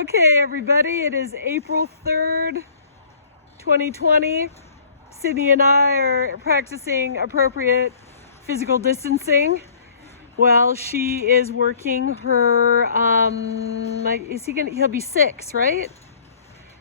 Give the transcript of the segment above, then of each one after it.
Okay, everybody, it is April 3rd, 2020. Sydney and I are practicing appropriate physical distancing while she is working her, he'll be 6, right?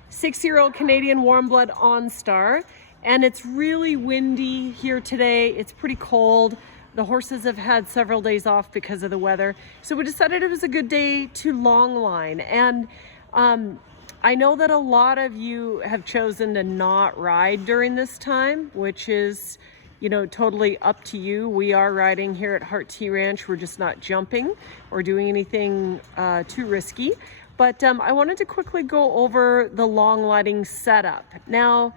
6-year-old Canadian Warmblood OnStar. And it's really windy here today. It's pretty cold. The horses have had several days off because of the weather. So we decided it was a good day to long line. And I know that a lot of you have chosen to not ride during this time, which is, totally up to you. We are riding here at Heart Tea Ranch. We're just not jumping or doing anything too risky. But I wanted to quickly go over the long lining setup. Now,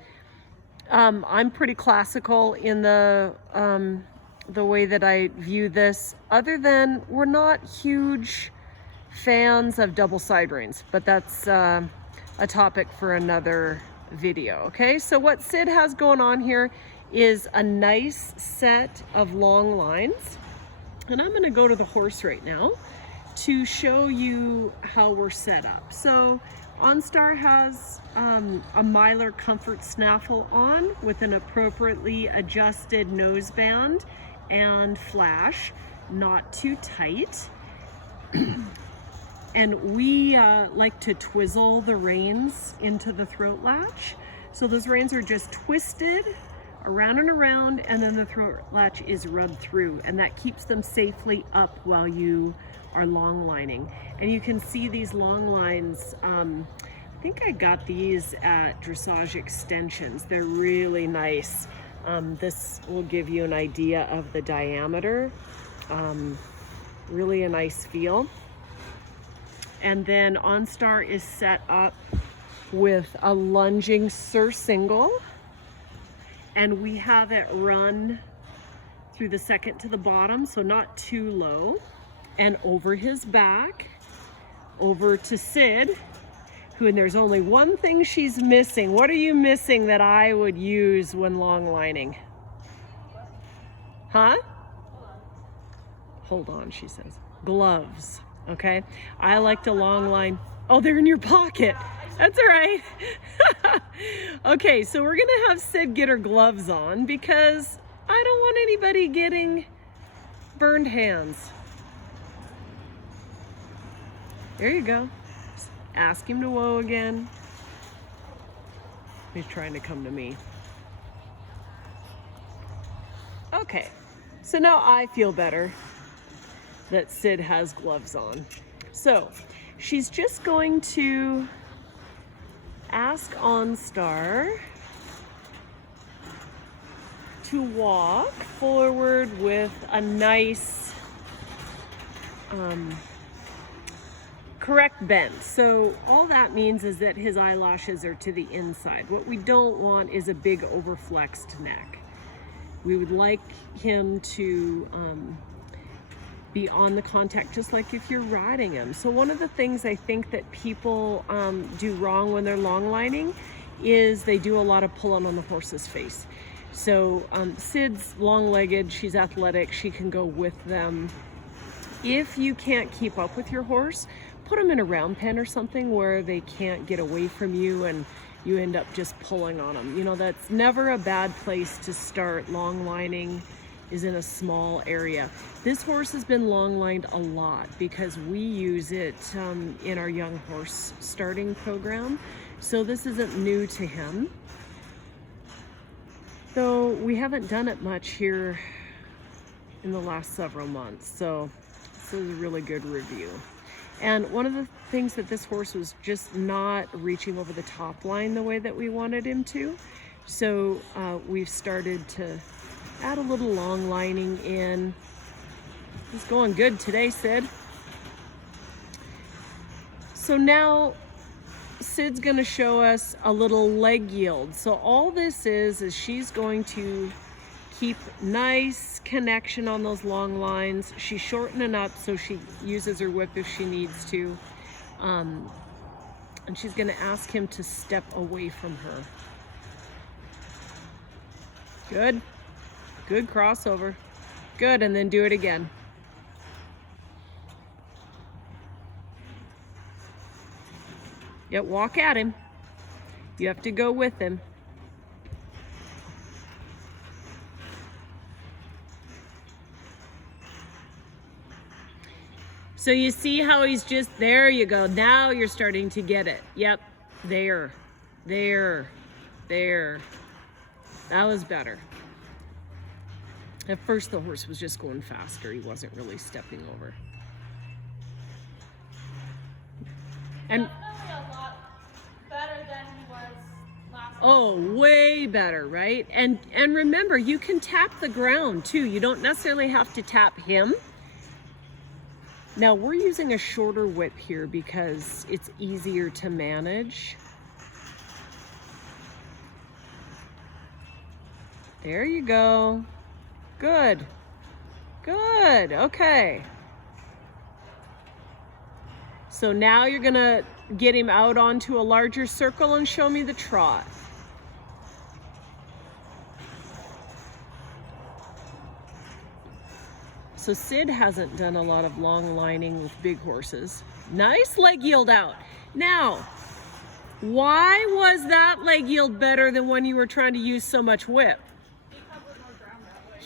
I'm pretty classical in the way that I view this, other than we're not huge fans of double side reins, but that's a topic for another video. Okay, so what Sid has going on here is a nice set of long lines, and I'm going to go to the horse right now to show you how we're set up. So OnStar has a Mylar Comfort snaffle on with an appropriately adjusted noseband and flash, not too tight. And we like to twizzle the reins into the throat latch. So those reins are just twisted around and around, and then the throat latch is rubbed through, and that keeps them safely up while you are long lining. And you can see these long lines, I think I got these at Dressage Extensions. They're really nice. This will give you an idea of the diameter. Really a nice feel. And then OnStar is set up with a lunging surcingle, and we have it run through the second to the bottom, so not too low, and over his back, over to Sid, who, and there's only one thing she's missing. What are you missing that I would use when long lining? Huh? Hold on, she says. Gloves, okay? I like to long line. Oh, they're in your pocket. That's all right. Okay, so we're gonna have Sid get her gloves on because I don't want anybody getting burned hands. There you go. Ask him to whoa again. He's trying to come to me. Okay, so now I feel better that Sid has gloves on. So she's just going to ask OnStar to walk forward with a nice correct bend. So all that means is that his eyelashes are to the inside. What we don't want is a big overflexed neck. We would like him to be on the contact, just like if you're riding him. So one of the things I think that people do wrong when they're long lining is they do a lot of pulling on the horse's face. So Sid's long-legged, she's athletic, she can go with them. If you can't keep up with your horse, put them in a round pen or something where they can't get away from you and you end up just pulling on them. That's never a bad place to start long lining, is in a small area. This horse has been long lined a lot because we use it in our young horse starting program. So this isn't new to him. Though we haven't done it much here in the last several months. So this is a really good review. And one of the things that this horse was just not reaching over the top line the way that we wanted him to. So we've started to add a little long lining in. He's going good today, Sid. So now Sid's going to show us a little leg yield. So all this is she's going to keep nice connection on those long lines. She's shortening up so she uses her whip if she needs to. And she's going to ask him to step away from her. Good. Good crossover. Good, and then do it again. Yeah, walk at him. You have to go with him. So you see how he's just, there you go. Now you're starting to get it. Yep, there. That was better. At first the horse was just going faster. He wasn't really stepping over. And definitely a lot better than he was last oh, way better, right? And remember, you can tap the ground too. You don't necessarily have to tap him. Now we're using a shorter whip here because it's easier to manage. There you go. Good. Good. Okay. So now you're gonna get him out onto a larger circle and show me the trot. So Sid hasn't done a lot of long lining with big horses. Nice leg yield out. Now, why was that leg yield better than when you were trying to use so much whip?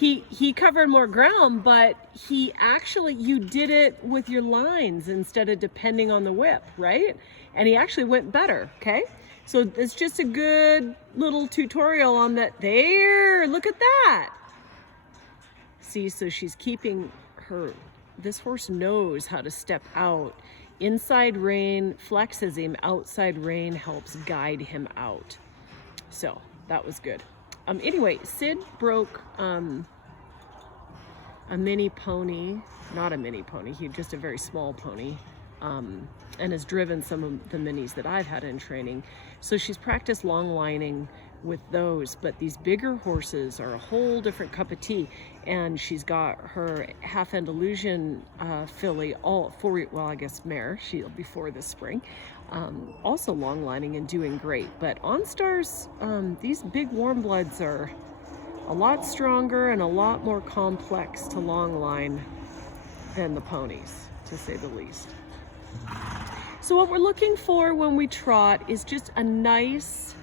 He covered more ground, but he actually, you did it with your lines instead of depending on the whip, right? And he actually went better, okay? So it's just a good little tutorial on that. There, look at that. See, so she's keeping her, this horse knows how to step out. Inside rein flexes him, outside rein helps guide him out. So that was good. Anyway, Sid broke a mini pony, not a mini pony, he just a very small pony, and has driven some of the minis that I've had in training. So she's practiced long lining with those, but these bigger horses are a whole different cup of tea. And she's got her half Andalusian filly, all four, well, I guess mare, she'll be four this spring, also long lining and doing great. But OnStars, these big warm bloods are a lot stronger and a lot more complex to long line than the ponies, to say the least. So what we're looking for when we trot is just a nice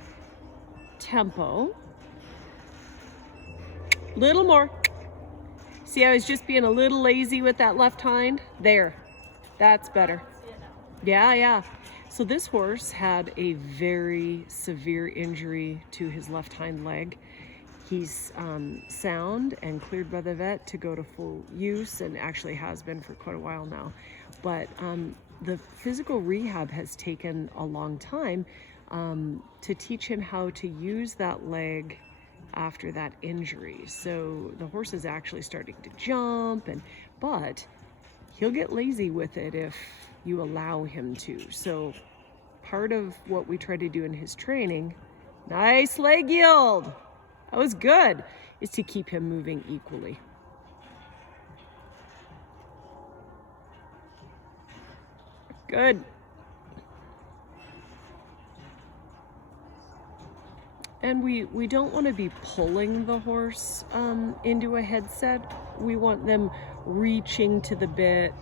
tempo. Little more. See, I was just being a little lazy with that left hind. There, that's better. Yeah. So this horse had a very severe injury to his left hind leg. He's sound and cleared by the vet to go to full use, and actually has been for quite a while now. But the physical rehab has taken a long time to teach him how to use that leg after that injury. So the horse is actually starting to jump, but he'll get lazy with it if you allow him to. So part of what we try to do in his training, nice leg yield, that was good, is to keep him moving equally. Good. And we don't want to be pulling the horse into a headset. We want them reaching to the bit,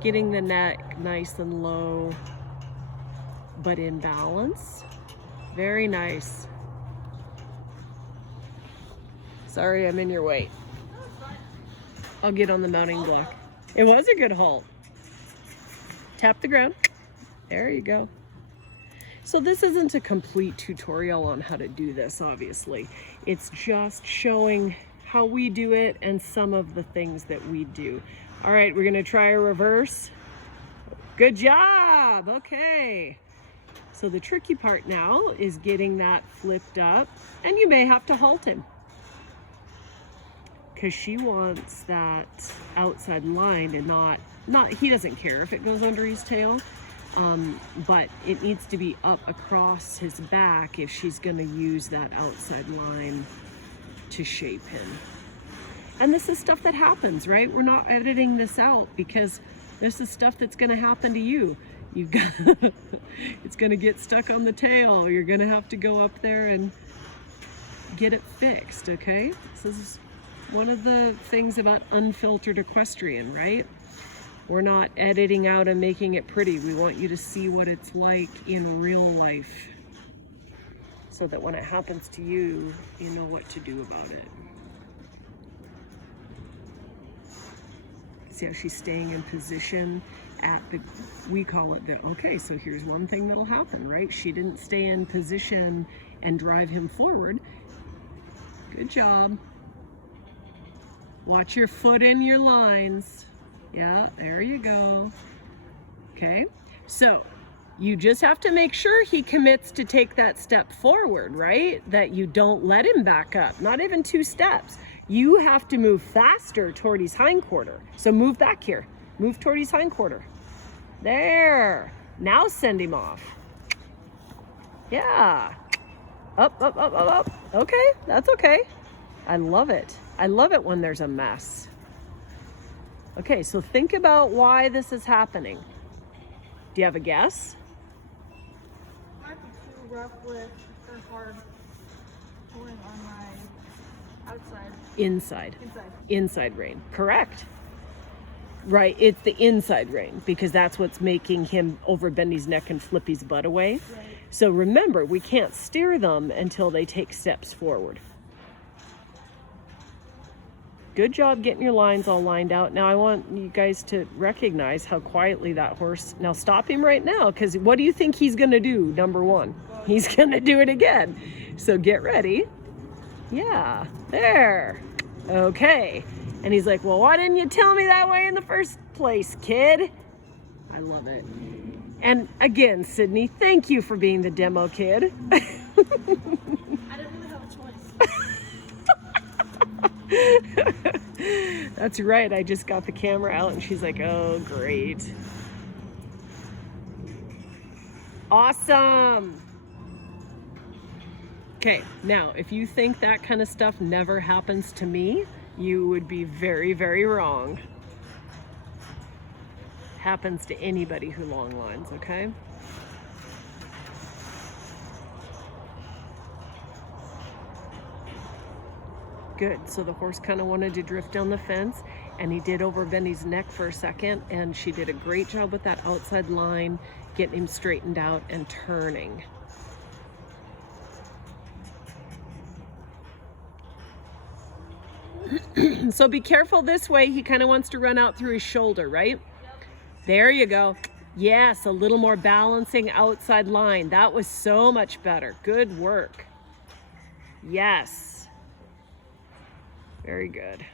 getting the neck nice and low, but in balance. Very nice. Sorry, I'm in your way. I'll get on the mounting block. It was a good halt. Tap the ground. There you go. So this isn't a complete tutorial on how to do this, obviously. It's just showing how we do it and some of the things that we do. All right, we're gonna try a reverse. Good job, okay. So the tricky part now is getting that flipped up, and you may have to halt him, because she wants that outside line and not, he doesn't care if it goes under his tail, but it needs to be up across his back if she's gonna use that outside line to shape him. And this is stuff that happens, right? We're not editing this out because this is stuff that's gonna happen to you. You've got, it's gonna get stuck on the tail. You're gonna have to go up there and get it fixed, okay? This is one of the things about unfiltered equestrian, right? We're not editing out and making it pretty. We want you to see what it's like in real life, so that when it happens to you, you know what to do about it. See how she's staying in position at the, we call it the, okay, so here's one thing that'll happen, right? She didn't stay in position and drive him forward. Good job. Watch your foot in your lines. Yeah, there you go. Okay, so you just have to make sure he commits to take that step forward, right? That you don't let him back up, not even 2 steps. You have to move faster toward his hindquarter. So move back here. Move toward his hindquarter. There. Now send him off. Yeah. Up, up, up, up, up. Okay, that's okay. I love it. I love it when there's a mess. Okay, so think about why this is happening. Do you have a guess? Might be too rough with or hard pulling on my outside. Inside. Inside rein. Correct. Right, it's the inside rein because that's what's making him overbend his neck and flip his butt away. Right. So remember, we can't steer them until they take steps forward. Good job getting your lines all lined out. Now I want you guys to recognize how quietly that horse, now stop him right now, because what do you think he's gonna do? Number one, he's gonna do it again. So get ready. Yeah, there. Okay. And he's like, well, why didn't you tell me that way in the first place, kid? I love it. And again, Sydney, thank you for being the demo kid. I didn't really have a choice. That's right. I just got the camera out and she's like, oh, great. Awesome. Okay, now, if you think that kind of stuff never happens to me, you would be very, very wrong. Happens to anybody who long lines, okay? Good, so the horse kind of wanted to drift down the fence and he did overbend his neck for a second, and she did a great job with that outside line, getting him straightened out and turning. So be careful this way. He kind of wants to run out through his shoulder, right? Yep. There you go. Yes, a little more balancing outside line. That was so much better. Good work. Yes. Very good.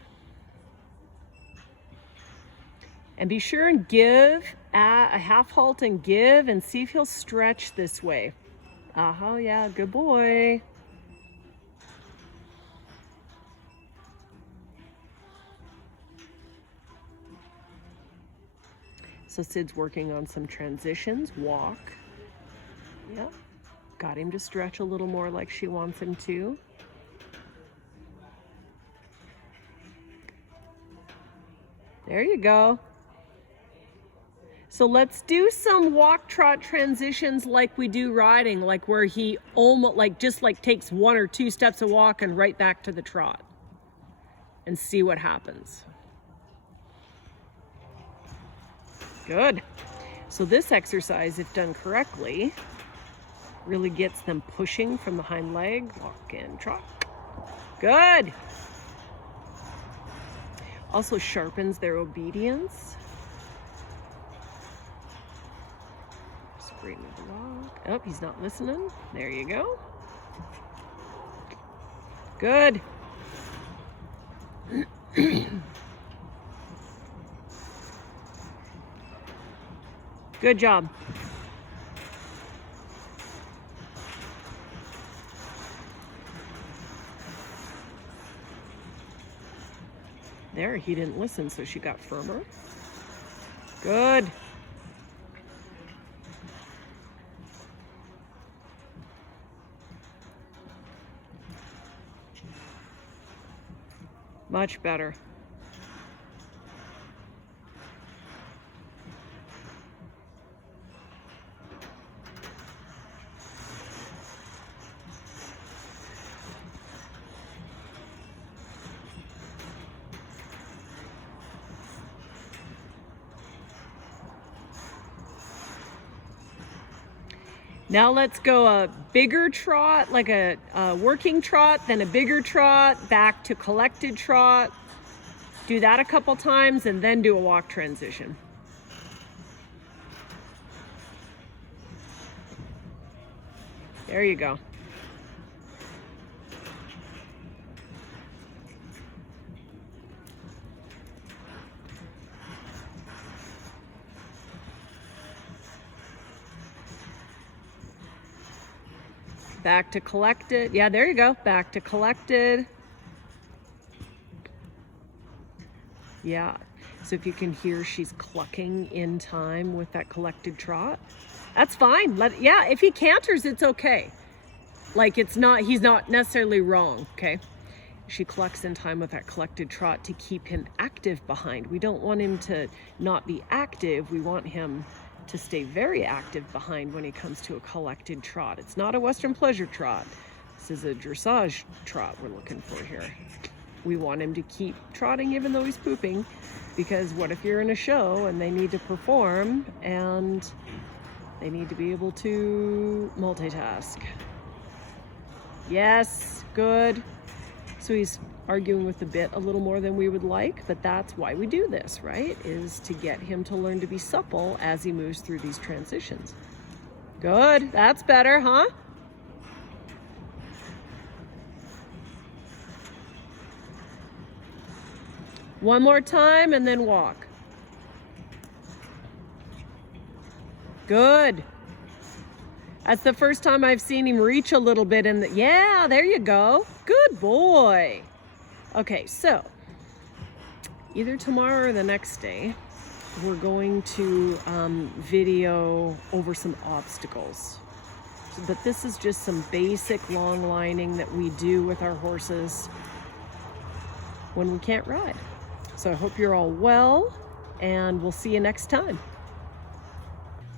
And be sure and give a half halt and give and see if he'll stretch this way. Uh-huh, yeah, good boy. So Sid's working on some transitions, walk. Yep. Got him to stretch a little more like she wants him to. There you go. So let's do some walk trot transitions like we do riding, like where he almost just takes 1 or 2 steps of walk and right back to the trot. And see what happens. Good. So this exercise, if done correctly, really gets them pushing from the hind leg. Walk and trot. Good. Also sharpens their obedience. Straighten the walk. Oh, he's not listening. There you go. Good. Good job. There, he didn't listen, so she got firmer. Good. Much better. Now let's go a bigger trot, like a working trot, then a bigger trot, back to collected trot. Do that a couple times and then do a walk transition. There you go. Back to collected. Yeah, there you go. Back to collected. Yeah. So if you can hear, she's clucking in time with that collected trot. That's fine. Yeah, if he canters, it's okay. Like he's not necessarily wrong, okay? She clucks in time with that collected trot to keep him active behind. We don't want him to not be active. We want him to stay very active behind when he comes to a collected trot. It's not a Western pleasure trot. This is a dressage trot we're looking for here. We want him to keep trotting even though he's pooping, because what if you're in a show and they need to perform and they need to be able to multitask? Yes, good. So he's arguing with the bit a little more than we would like, but that's why we do this, right? Is to get him to learn to be supple as he moves through these transitions. Good, that's better, huh? One more time and then walk. Good. That's the first time I've seen him reach a little bit in the, yeah, there you go. Good boy. Okay, so either tomorrow or the next day, we're going to video over some obstacles. But this is just some basic long lining that we do with our horses when we can't ride. So I hope you're all well, and we'll see you next time.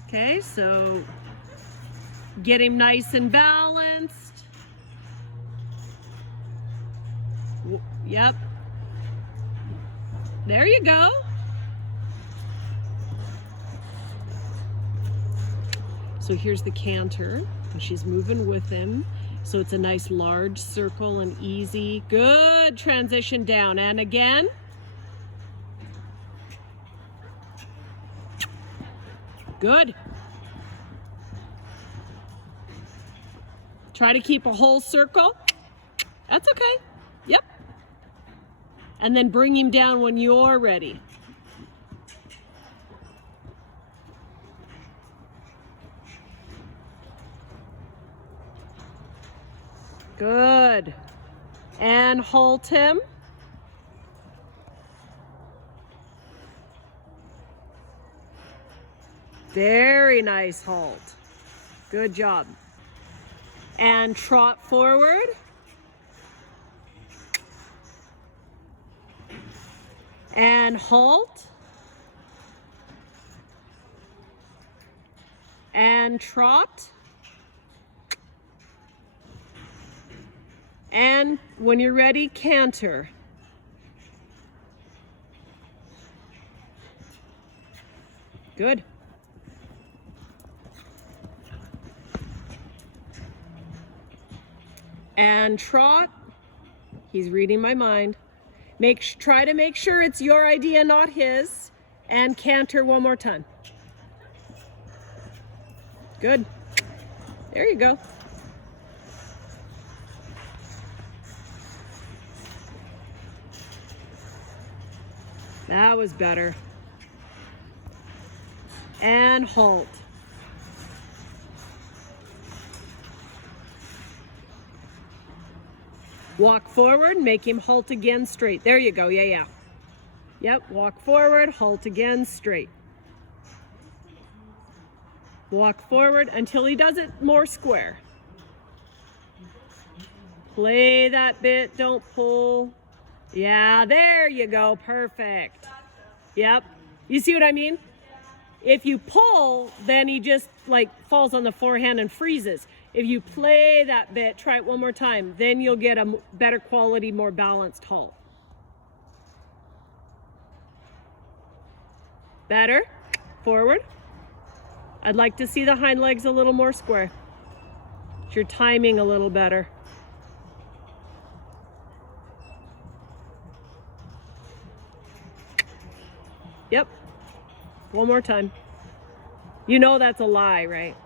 Okay, so get him nice and balanced. Yep. There you go. So here's the canter, and she's moving with him. So it's a nice large circle and easy. Good transition down. And again. Good. Try to keep a whole circle. That's okay. Yep. And then bring him down when you're ready. Good. And halt him. Very nice halt. Good job. And trot forward. And halt. And trot. And when you're ready, canter. Good. And trot. He's reading my mind. Try to make sure it's your idea, not his. And canter one more time. Good. There you go. That was better. And halt. Walk forward, make him halt again straight. There you go, yeah. Yep, walk forward, halt again straight. Walk forward until he does it more square. Play that bit, don't pull. Yeah, there you go, perfect. Yep, you see what I mean? If you pull, then he just like falls on the forehand and freezes. If you play that bit, try it one more time, then you'll get a better quality, more balanced halt. Better, forward. I'd like to see the hind legs a little more square. It's your timing a little better. Yep. One more time. You know that's a lie, right?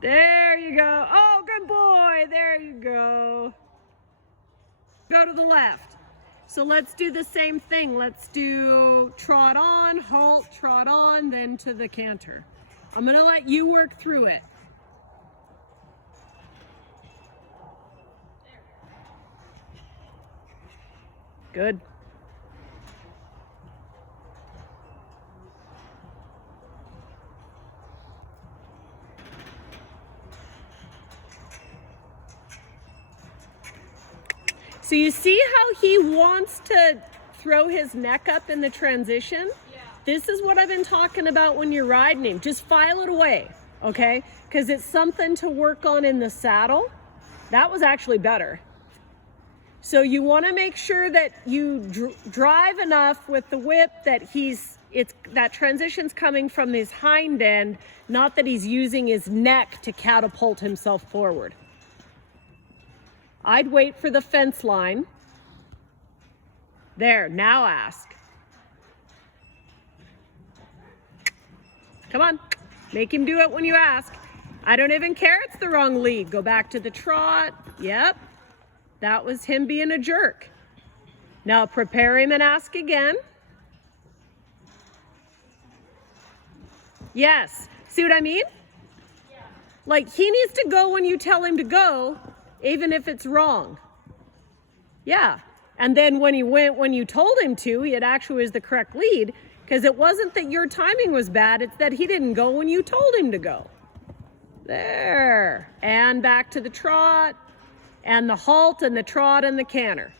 There you go. Oh, good boy. There you go. Go to the left. So let's do the same thing. Let's do trot on, halt, trot on, then to the canter. I'm going to let you work through it. Good. So you see how he wants to throw his neck up in the transition? Yeah. This is what I've been talking about when you're riding him. Just file it away, okay? Because it's something to work on in the saddle. That was actually better. So you want to make sure that you drive enough with the whip that that transition's coming from his hind end, not that he's using his neck to catapult himself forward. I'd wait for the fence line. There, now ask. Come on, make him do it when you ask. I don't even care it's the wrong lead. Go back to the trot. Yep, that was him being a jerk. Now prepare him and ask again. Yes, see what I mean? Yeah. Like he needs to go when you tell him to go, even if it's wrong. Yeah. And then when he went when you told him to, it actually was the correct lead, because it wasn't that your timing was bad, it's that he didn't go when you told him to go. There. And back to the trot, and the halt, and the trot, and the canter.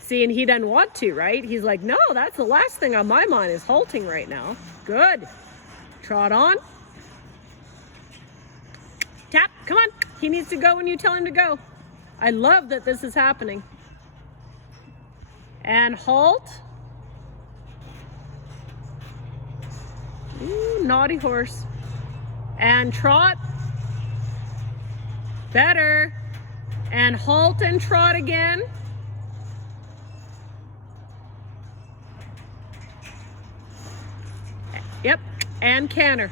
See, and he doesn't want to, right? He's like, no, that's the last thing on my mind is halting right now. Good. Trot on. Tap, come on. He needs to go when you tell him to go. I love that this is happening. And halt. Ooh, naughty horse. And trot. Better. And halt and trot again. Yep, and canter.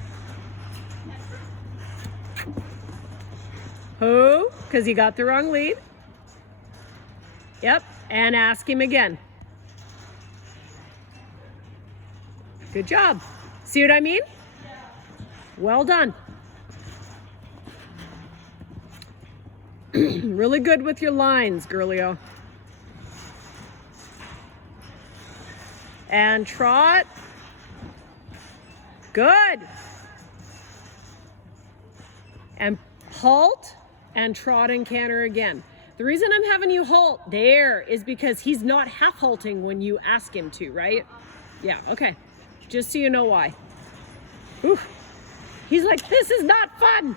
Who? Because he got the wrong lead. Yep, and ask him again. Good job. See what I mean? Yeah. Well done. Really good with your lines, girlio. And trot. Good. And halt and trot and canter again. The reason I'm having you halt there is because he's not half halting when you ask him to, right? Yeah, okay. Just so you know why. Oof. He's like, this is not fun.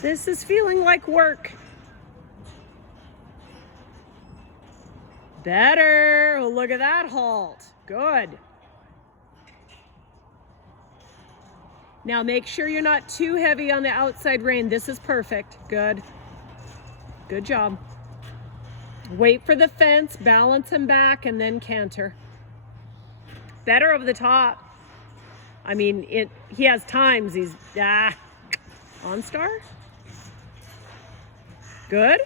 This is feeling like work. Better. Oh, look at that halt. Good. Now make sure you're not too heavy on the outside rein. This is perfect. Good. Good job. Wait for the fence, balance him back, and then canter. Better over the top. I mean, he has times he's on star. Good.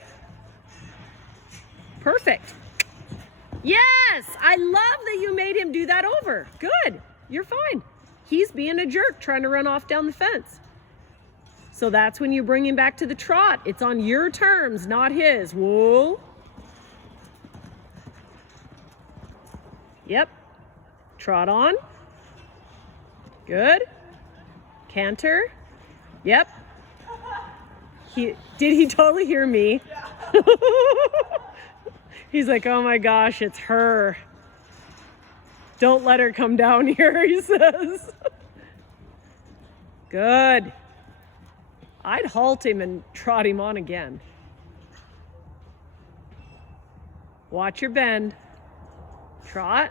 Perfect. Yes, I love that you made him do that over. Good, you're fine. He's being a jerk trying to run off down the fence. So that's when you bring him back to the trot. It's on your terms, not his. Whoa. Yep. Trot on. Good. Canter. Yep. Did he totally hear me? Yeah. He's like, oh my gosh, it's her. Don't let her come down here, he says. Good. I'd halt him and trot him on again. Watch your bend. Trot.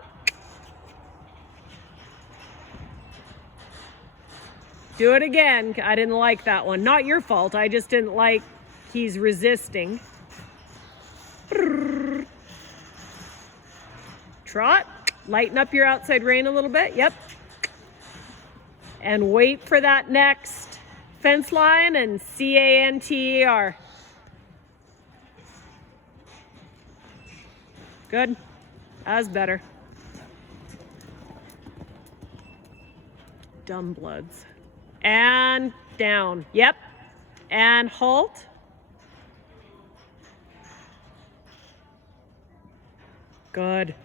Do it again. I didn't like that one. Not your fault. I just didn't like he's resisting. Trot. Lighten up your outside rein a little bit. Yep. And wait for that next fence line and canter. Good. That was better. Dumb bloods. And down. Yep. And halt. Good.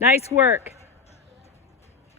Nice work.